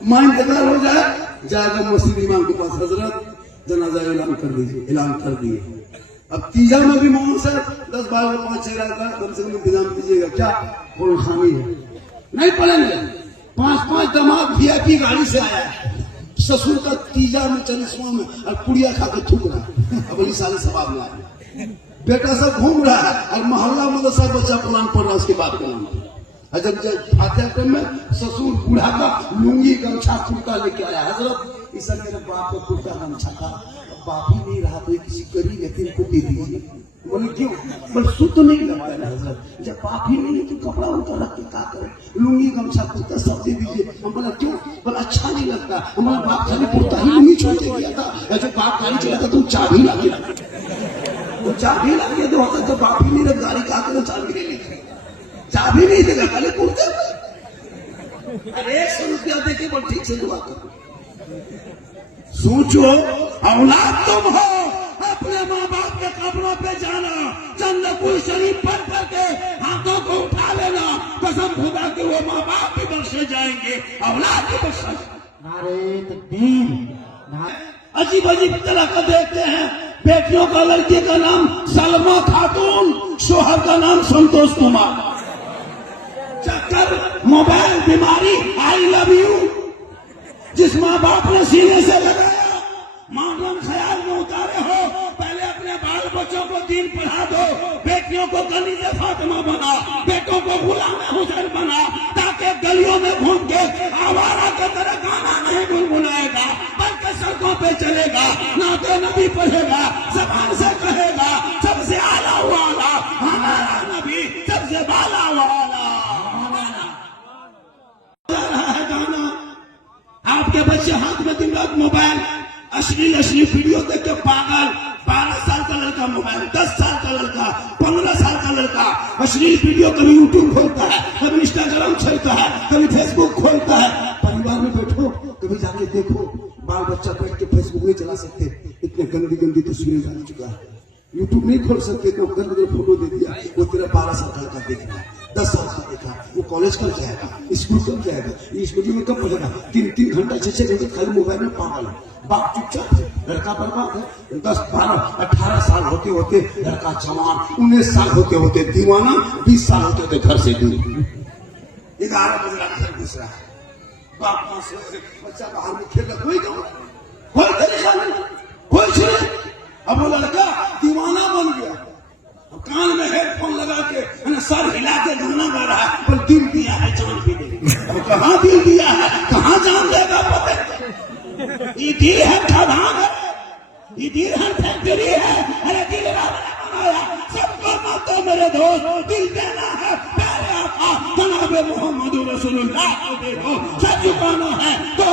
मां इंतजार हो जाए, जाएगा मस्जिद इमाम के पास, हजरत जनाजा ऐलान कर दीजिए, ऐलान कर दिए। अब तीजा में भी मोहन से 10 12 5 6 का कम से कम इंतजाम कीजिएगा। क्या कोई खामी है? नहीं पड़ेंगे। 5 दामाद VIP गाड़ी से आया है, ससुर का तीजा में 40वां में और पुड़िया खा के थूक रहा है। अब अली साले सवाब लाए, बेटा सब घूम रहा है और मोहल्ला में सब बच्चा प्लान पड़ रहा है उसके बाद प्लान। जब फातिहा में ससुर बूढ़ा का लुंगी गमछा कुर्ता लेके आया, हजरत इस मेरे बाप का कुर्ता गमछा था, बाप ही नहीं रहा तो किसी गरीब यतीम को दे दीजिए। बोले क्यों? बोले सुत नहीं लगता है हजरत, जब बाप ही नहीं तो कपड़ा उनका रख के क्या करे, लुंगी गमछा कुर्ता सब दे दीजिए। हम बोला क्यों? बोला अच्छा नहीं लगता, हमारा बाप खाली कुर्ता ही लुंगी छोड़ के गया था, जब बाप गाड़ी चलाता तुम चाबी ला के तो चाबी ला के दो, तो बाप ही नहीं गाड़ी का चाबी ले ली, चाबी नहीं देगा खाली कुर्ते। 100 रुपया देके बोल ठीक से दुआ करो। सोचो औलाद तुम हो, अपने माँ बाप के कब्रों पे जाना, चंद कोई शरीफ पढ़ करके हाथों को उठा लेना, कसम खुदा के वो माँ बाप भी बख्शे जाएंगे, औलाद भी बख्शे। नारे तकबीर। अजीब अजीब तरह का देखते हैं, बेटियों का लड़की का नाम सलमा खातून, शोहर का नाम संतोष कुमार। चक्कर मोबाइल बीमारी आई लव यू, जिस माँ बाप ने सीने से लगाया, मामूम ख्याल में उतारे हो, पहले अपने बाल बच्चों को दीन पढ़ा दो, बेटियों को कनीज़े फातिमा बना, बेटों को गुलाम हुसैन बना, ताकि गलियों में घूम के आवारा की तरह गाना नहीं गुनगुनाएगा, बल्कि सड़कों पे चलेगा, नाते नबी पढ़ेगा, ज़बान से कहेगा सबसे आला वाला हमारा नबी, सबसे बाला वाला। आपके बच्चे हाथ में दिन रात मोबाइल, अश्लील वीडियो देख के पागल, 12 साल का लड़का मोबाइल, 10 साल का लड़का, 15 साल का लड़का अश्लील वीडियो कभी यूट्यूब खोलता है, कभी इंस्टाग्राम खोलता है, कभी फेसबुक खोलता है। परिवार में बैठो, कभी जाके देखो, बाल बच्चा बैठ के फेसबुक नहीं चला सकते, इतने गंदी गंदी तस्वीरें डाल चुका है। यूट्यूब नहीं खोल सकते, तो गंदे फोटो दे दिया, वो तेरा 12 साल का लड़का देख रहा है, 10 साल का देखा, वो कॉलेज कब जाएगा, स्कूल कब जाएगा, ये स्कूल में कब पढ़ेगा, 3-3 घंटा 6-6 घंटे खाली मोबाइल में पागल है। बाप चुपचाप है, लड़का बर्बाद है। 10, 12, 18 साल होते होते लड़का जवान, 19 साल होते होते दीवाना, 20 साल होते होते घर से दूर, 11 बजे घर घुस रहा है। बाप से बच्चा बाहर में खेल रहा, कोई कोई। अब वो लड़का दीवाना बन गया, कान में हेडफोन लगा के सर हिला के गाना गा रहा है, पर दिल दिया है जान भी नहीं। कहाँ दिल दिया है, कहाँ जान देगा पता? ये दिल है खदान है, ये दिल है फैक्ट्री है। अरे दिल बनाया सबको मातो मेरे दोस्त, दिल देना है प्यारे आका जनाबे मोहम्मद रसूलुल्लाह को दे दो। सच झुकाना है तो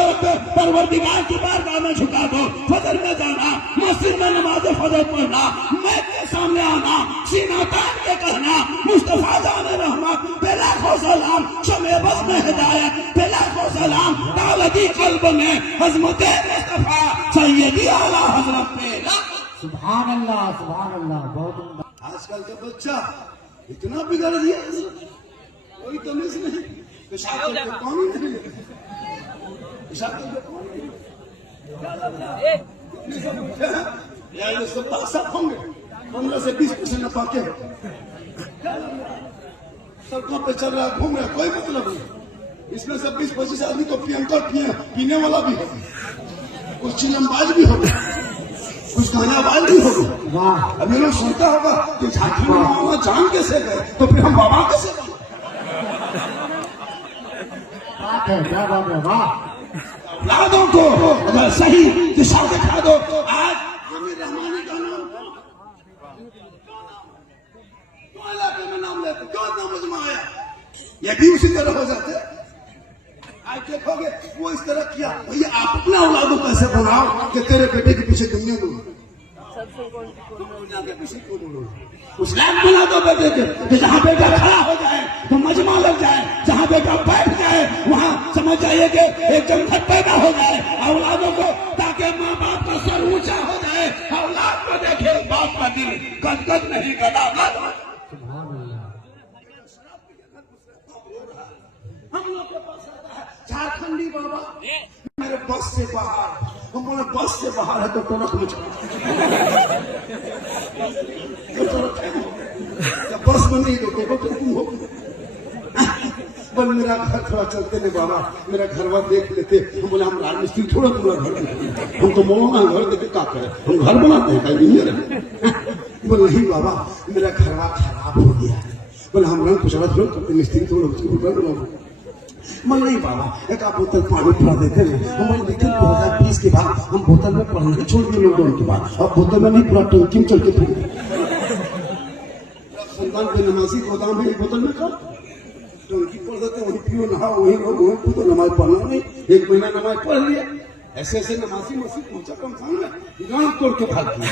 परवरदिगार की बारगाह में झुका दो। फजर में जाना, मस्जिद में नमाज फजर पढ़ना, मैं के सामने आना, सीना तान के कहना मुस्तफा जाने रहमत पे लाखों सलाम, शमे बस में हिदायत पे लाखों सलाम, दावती कल्ब में हज़मत मुस्तफा सैयदी आला हजरत पे सुभान अल्लाह सुभान अल्लाह। बहुत आजकल का बच्चा इतना बिगड़ दिया, कोई तमीज नहीं, पेशाब करके पानी नहीं, पेशाब करके पानी या ये सब पासा होंगे 15 से 20% नफा के सड़कों पे चल रहा घूम रहा, कोई मतलब नहीं। इसमें से 20-25 आदमी तो प्रियंका पीने वाला भी है, कुछ चिलमबाज भी होगा, कुछ गानाबाज भी होगा। अब ये लोग सोचता होगा कि झांकी में मामा जान कैसे गए, तो फिर हम बाबा कैसे गए? क्या बात है, वाह। औलादों को अगर सही दिशा दिखा दो, आज आमिर रहमानी का नाम क्यों इलाके में नाम लेते, क्यों इतना मजमा आया? ये भी उसी तरह हो जाते। आज देखोगे वो इस तरह किया, भैया आप अपने औलादों को ऐसे बनाओ कि तेरे बेटे के पीछे दुनिया को दुनिया के पीछे क्यों बोलो? उस लायक बना दो बेटे के, जहाँ बेटा खड़ा हो जाए तो मजमा लग जाए, जहाँ बेटा बैठ जाए वहाँ समझ जाइए कि एक जमघट पैदा हो जाए औलादों को, ताकि माँ बाप का सर ऊंचा हो जाए, औलाद को देखे बाप का दिल गदगद नहीं गदा। हम लोग के पास आता है झारखंडी बाबा मेरे बस से बाहर। हम बोले बस से बाहर है तो टनक में चला, बस में नहीं देते हो तुम हो। बोल मेरा घर थोड़ा चलते नहीं बाबा, मेरा घरवा देख लेते। हम बोले हम राजमिस्त्री थोड़ा पूरा घर, हम तो मोना घर देखे क्या करे, हम घर बनाते हैं कहीं नहीं रहे। बोले नहीं बाबा मेरा घरवा खराब हो गया है। बोले हम रंग कुछ अलग करते मिस्त्री थोड़ा मन नहीं बाबा एक आप बोतल पानी पिला देते हैं। हम बोले लेकिन 2020 के बाद हम बोतल में पढ़ना छोड़ दिए लॉकडाउन के बाद, अब बोतल में नहीं पूरा टंकी में चल के फिर सुल्तान के नमाजी गोदाम में बोतल में कर टंकी पढ़ देते वही पियो नहा वही रहो वही तो नमाज पढ़ना नहीं। 1 महीना नमाज पढ़ लिया, ऐसे ऐसे नमाजी मस्जिद पहुंचा कम सामने गांव तोड़ के भाग गया।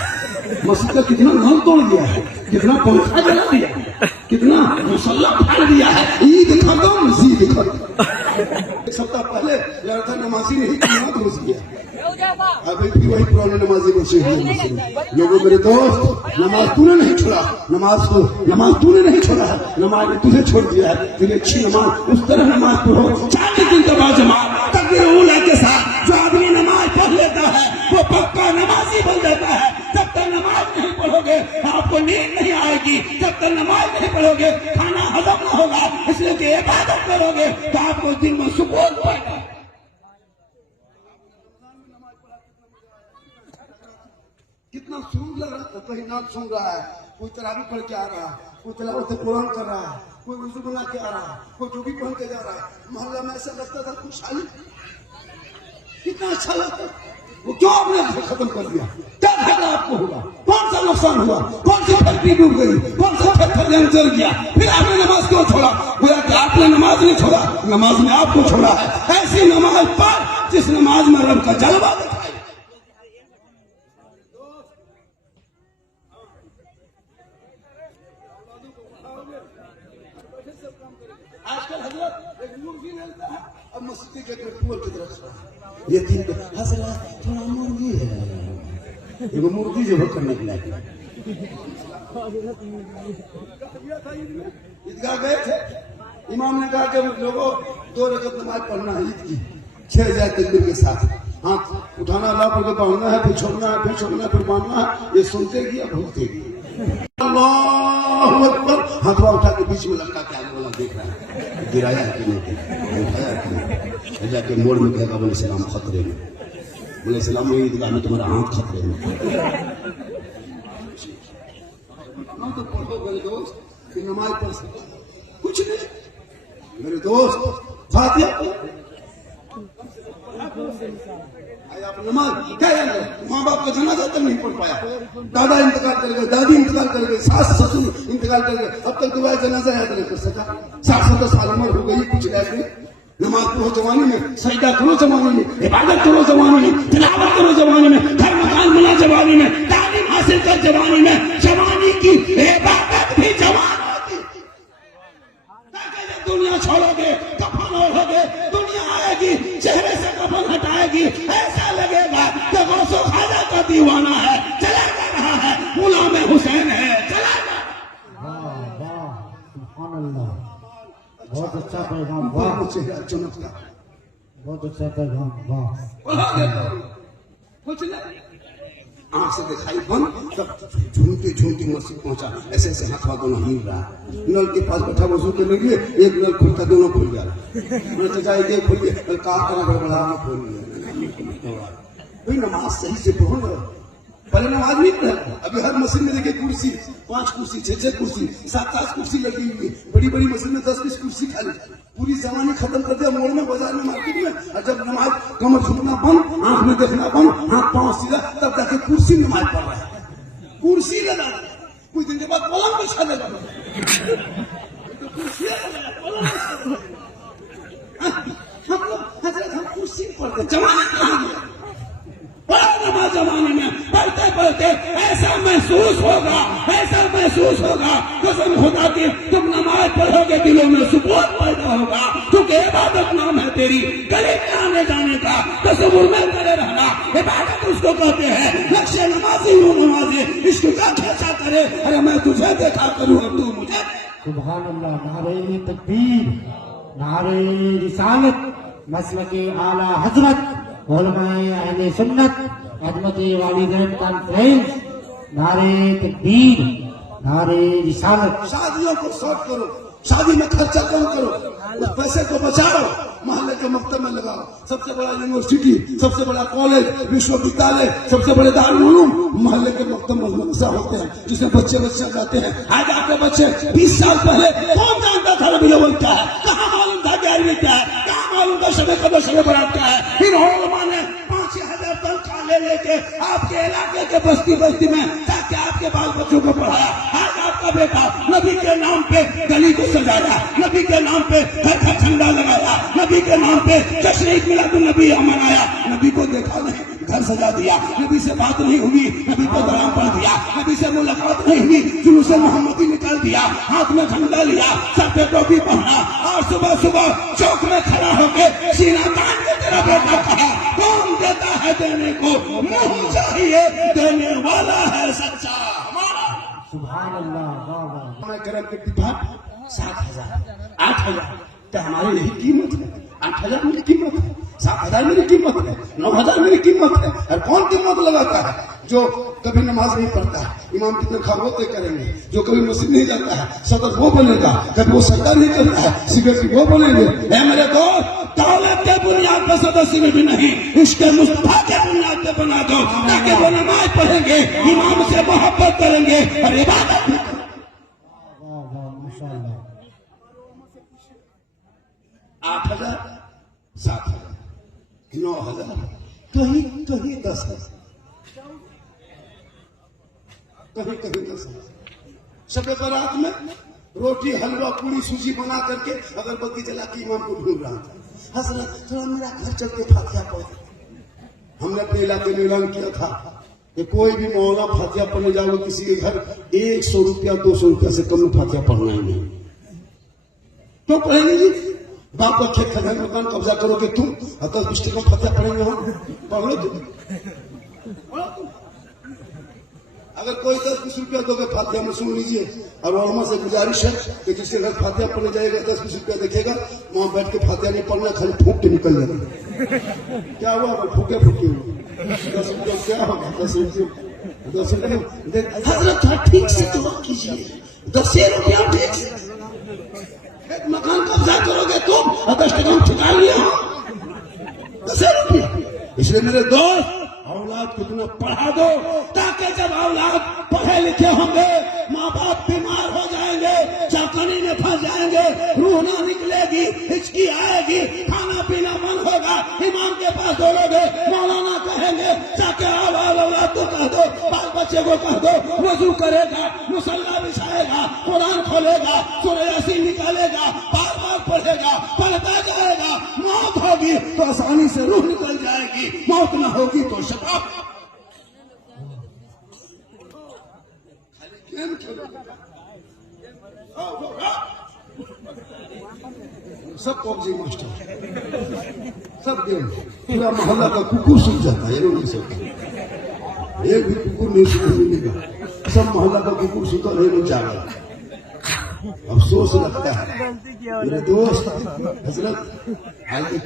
मस्जिद का कितना नल तोड़ दिया है, कितना पंखा जला दिया, कितना मुसल्ला फाड़ दिया है। ईद खत्म ईद खत्म। 1 सप्ताह पहले लड़का नमाजी नहीं किया घुस गया, अभी भी वही पुराने नमाजी बचे हुए लोगों। मेरे दोस्त नमाज तूने नहीं छोड़ा, नमाज तूने नहीं छोड़ा है, नमाज ने तुझे छोड़ दिया है। तेरी अच्छी नमाज उस तरह नमाज पढ़ो 40 दिन के बाद जमात तकबीर उला के साथ। जो आदमी नमाज पढ़ लेता है वो पक्का नमाजी बन जाता है। जब तक नमाज नहीं पढ़ोगे आपको नींद नहीं आएगी, जब तक नमाज नहीं पढ़ोगे खाना हजम न होगा, इसलिए कि इबादत करोगे तो आपको दिन में सुकून होगा। कितना सुरूर लग रहा था, कहीं नाच सुन रहा है, कोई तरावी पढ़ के आ रहा है, कोई तिलावत कुरान कर रहा है, कोई वुजू बना के आ रहा है, कोई टोपी पहन के जा रहा है। मोहल्ला में ऐसा लगता था खुशहाली, कितना अच्छा लगता। वो क्यों आपने खत्म कर दिया? क्या फायदा आपको हुआ? कौन सा नुकसान हुआ? कौन सी फैक्ट्री डूब गई? कौन सा फैक्ट्री जल गया? फिर आपने नमाज क्यों छोड़ा? बोला कि आपने नमाज नहीं छोड़ा, नमाज ने आपको छोड़ा है। ऐसी नमाज पढ़ जिस नमाज में रब का जलवा दिखाए। आजकल हजरत एक मुर्गी मिलता है, अब मस्जिद के टूअल की तरफ ये तीन हजरत थोड़ा मुर्गी है, ये मुर्गी जो करने के लिए ईदगाह गए थे। इमाम ने कहा कि लोगों 2 रकअत नमाज पढ़ना है ईद की 6000 तकबीर के साथ। हाथ उठाना अल्लाह पर बांधना है, फिर छोड़ना है, फिर छोड़ना है, फिर बांधना है। ये सुनते गया भूलते गया। अल्लाहु अकबर हाथवा उठा के बीच में लटका के आगे वाला देख रहा है, गिराया कि नहीं उठाया कि नहीं। जाके मोड़ में कहेगा बोले सलाम खतरे में, बोले सलाम नहीं ईदगाह में तुम्हारा हाथ खतरे में। तो पढ़ो मेरे दोस्त कि नमाज पढ़ सकते कुछ नहीं। मेरे दोस्त फातिहा आप नमाज क्या है, माँ बाप का जनाजा तक नहीं पढ़ पाया, दादा इंतकाल कर गए, दादी इंतकाल कर गए, सास ससुर इंतकाल कर गए, अब तक तुम्हारा जनाजा याद नहीं कर सका। 60-70 साल उम्र हो गई, कुछ रह गए। नमाज पढ़ो जवानी में, सजदा करो जवानी में, इबादत करो जवानी में, तिलावत करो जवानी में, घर मकान बना जवानी में, तालीम हासिल कर जवानी में। जवानी की इबादत भी जवान होती। जब दुनिया छोड़ोगे कफन ओढ़ोगे, दुनिया आएगी चेहरे से कफन हटाएगी, ऐसा लगेगा कि गौसो खाजा का दीवाना है, चला जा रहा है, गुलाम हुसैन है, चला जा। बहुत अच्छा पैगाम, बहुत चमत्कार, बहुत अच्छा पैगाम। कुछ नहीं आंख से दिखाई बंद, तब झूमते झूमते मस्जिद पहुंचा। ऐसे ऐसे हाथवा दोनों हिल रहा है, नल के पास बैठा वजू करने के लिए, एक नल खुलता दोनों खुल जा रहा है। मैंने सोचा एक खोल गया, कहा गड़बड़ा खोल गया। कोई नमाज सही से पढ़ो, पहले नमाज नहीं पढ़ा। अभी हर मस्जिद में देखिए कुर्सी, 5 कुर्सी, 6 कुर्सी, 7 कुर्सी लगी हुई, बड़ी बड़ी मस्जिद में 10-20 कुर्सी खाली। पूरी जमाने खत्म कर दिया मोड़ में, बाजार में, मार्केट में। और जब नमाज कमर झुकना बंद, आंख में देखना बंद, हाथ पांव सीधा, तब जाके कुर्सी नमाज पढ़ रहा है। कुर्सी लगा कुछ दिन के बाद पलंग बिछा लगा, हम कुर्सी पढ़ते जमाने नमाज जमाने में पढ़ते पढ़ते ऐसा महसूस होगा कसम खुदा की, तुम नमाज पढ़ोगे दिलों में सुकून पैदा होगा, क्योंकि इबादत नाम है तेरी गले में आने जाने का। तसव्वुर में करे रहना इबादत उसको कहते हैं। लक्ष्य नमाजी हूँ नमाजी, इश्क का खर्चा करे, अरे मैं तुझे देखा करूँ और तू मुझे। सुभान अल्लाह, नारे तकबीर, नारे रिसालत, मसलके आला हजरत उलमाए अहले सुन्नत अजमत वालिदैन कॉन्फ्रेंस, नारे तकबीर, नारे रिसालत। शादियों को शॉर्ट करो, शादी में खर्चा कम करो, उस पैसे को बचाओ, मोहल्ले के मकतब में लगाओ। सबसे बड़ा यूनिवर्सिटी, सबसे बड़ा कॉलेज, विश्वविद्यालय, सबसे बड़े दारुल उलूम मोहल्ले के मकतब मदरसा होते हैं, जिसमें बच्चे जाते हैं। आज आपके बच्चे 20 साल पहले कौन जानता था रबी अव्वल क्या है, कहाँ मालूम था ग्यारहवीं क्या है, कहाँ मालूम था शबे कदर शबे बरात क्या है। फिर उलमा ने 5,000 तनख्वाह ले लेके आपके इलाके के बस्ती बस्ती में ताकि आपके बाल बच्चों को पढ़ाया। आज आपका बेटा नबी के नाम पे गली को सजाया, नबी के नाम पे घर का झंडा लगाया, नबी के नाम पे जश्न ईद मिलादुन नबी मनाया। नबी को देखा नहीं, घर सजा दिया। नबी से बात नहीं हुई, नबी को दराम पढ़ दिया। नबी से मुलाकात नहीं हुई, जुलूस मोहम्मदी निकाल दिया, हाथ में झंडा लिया, सर पे टोपी पहना और सुबह सुबह चौक में खड़ा होकर सीना तान के तेरा बेटा कहा, कौन देता है देने को, मुंह चाहिए देने वाला है सच्चा। सुभान अल्लाह। मैं करम के डिपार्ट 7,000 8,000 तो हमारी यही कीमत है। 8,000 मेरी कीमत है, 7,000 मेरी कीमत है, 9,000 मेरी कीमत है। और कौन कीमत लगाता है? जो कभी नमाज नहीं पढ़ता है, इमाम की तनख्वाह वो तय करेंगे। जो कभी मस्जिद नहीं जाता है, सदर वो बनेगा। कभी वो सजदा नहीं करता है, सिगरेट वो बनेंगे। है मेरे दोस्त, दौलत के बुनियाद पर सदस्य में भी नहीं, इसके मुस्तफा के बुनियाद पे बना दो, ताकि वो नमाज पढ़ेंगे, इमाम से मोहब्बत करेंगे और इबादत भी करेंगे। 8,000 7,000 9,000 कहीं 10,000 कहीं 10,000। शबे बारात में रोटी हलवा पूरी सूजी बना करके अगरबत्ती जला के इमाम को ढूंढ रहा था। हजरत थोड़ा मेरा घर चल के फातिहा पढ़। हमने अपने इलाके में ऐलान किया था कि कोई भी मौला फातिहा पढ़ने जाओ किसी के घर 100 रुपया 200 रुपया से कम फातिहा पढ़ना ही नहीं। तो पढ़ेंगे जी, बाप का खेत खदान मकान कब्जा करोगे तुम, 10-20 टका फातिहा पढ़ेंगे हम, पढ़ लो तुम। अगर कोई 10-20 रुपया दोगे फातिहा में, सुन लीजिए। और उलमा से गुजारिश है कि जिसके घर फातिहा पढ़ने जाएगा 10-20 रुपया देखेगा, वहां बैठ के फातिहा नहीं पढ़ना, खाली फूक के निकल जाएगा। क्या हुआ? फूके 10 रुपया क्या होगा? 10 रुपये हजरत ठीक से दुआ कीजिए, 10 रुपया ठीक से। एक मकान कब्जा करोगे तुम, 10 टका ठुका लिया 10 रुपया। इसलिए मेरे दोस्त, औलाद को तुम्हें पढ़ा दो, ताकि जब औलाद पढ़े लिखे होंगे, माँ बाप बीमार हो जाएंगे, चाकनी में फंस जाएंगे, रूह ना निकलेगी, हिचकी आएगी, खाना पीना बंद होगा, इमाम के पास दौड़ोगे, मौलाना कहेंगे जाके औलाद को कह दो, बाल बच्चे को कह दो, वजू करेगा, मुसल्ला बिछाएगा, कुरान खोलेगा, सूरह यासीन निकालेगा, बार बार पढ़ेगा, पढ़ता जाएगा। मौत होगी तो आसानी से रूह निकल जाएगी, मौत न होगी तो शबाब। गेम खेलोगे, सब पबजी मास्टर, सब गेम, पूरा मोहल्ला का कुकुर सूख जाता है। ये सब एक भी कुकुर नहीं मिलेगा, सब मोहल्ला का कुकुर सूखा नहीं जाएगा। अफसोस लगता है मेरे दोस्त। हजरत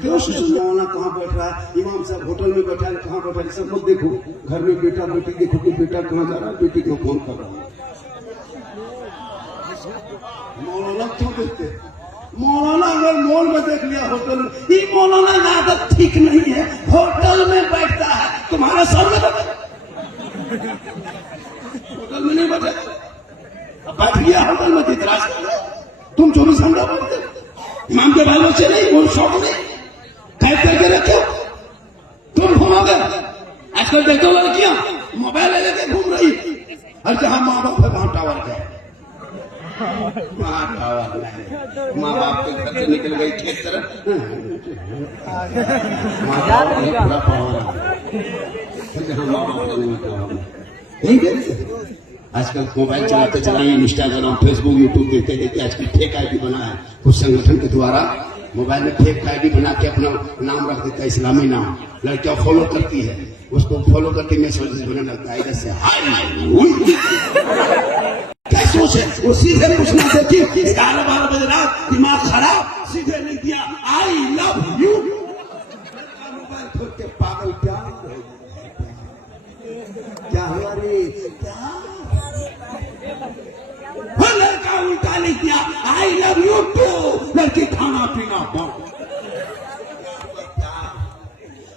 क्यों मौलाना कहाँ बैठ रहा है, इमाम साहब होटल में बैठा है, कहाँ बैठा है, सब लोग देखो। घर में बेटा बेटी देखो कि बेटा कहाँ जा रहा है, बेटी को फोन कर रहा है। मौलाना क्यों देखते? मौलाना अगर मॉल में देख लिया, होटल में, ये मौलाना की आदत ठीक नहीं है। होटल में बैठता है, तुम्हारे सामने होटल में नहीं बैठे, बैठ गया होटल में, इतराज तुम 24 घंटा बोलते। इमाम के बाल बच्चे नहीं, वो शौक नहीं, कैद करके रखे तुम घूमोगे। आजकल देखो लड़कियां मोबाइल लेके घूम रही, और जहां माँ बाप है वहां टावर है। माँ बाप के घर से निकल गई खेत तरफ, माँ बाप नहीं देखते। आजकल मोबाइल चलाते चलाते इंस्टाग्राम, फेसबुक, यूट्यूब देखते देखते आजकल फेक आईडी बना है। कुछ संगठन के द्वारा मोबाइल में फेक आईडी बना के अपना नाम रख देता है, इस्लामी नाम। लड़कियां फॉलो करती है, उसको फॉलो करके मैसेज बनने लगता है, इधर से हाय। क्या सोच है? वो सीधे पूछना देखी 11-12 बजे रात, दिमाग खराब, सीधे लिख दिया आई लव यू। छोड़ के पागल प्यार हो गए। क्या हुआ रे? क्या वो लड़का उल्टा लिख दिया आई लव यू टू, लड़की खाना पीना बंद।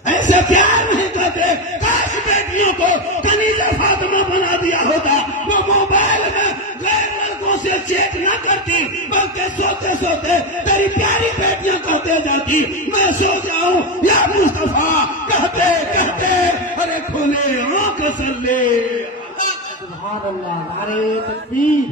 ऐसे प्यार नहीं करते। काश बेटियों को कनीज़ा फातिमा बना दिया होता, वो मोबाइल में गैर लड़कों से चेक न करती, बल्कि सोते सोते तेरी प्यारी बेटियां कहते जाती मैं सो जाऊं या मुस्तफा, कहते कहते अरे खोले आंख सल्ले। सुभान अल्लाह, नारे तकबीर।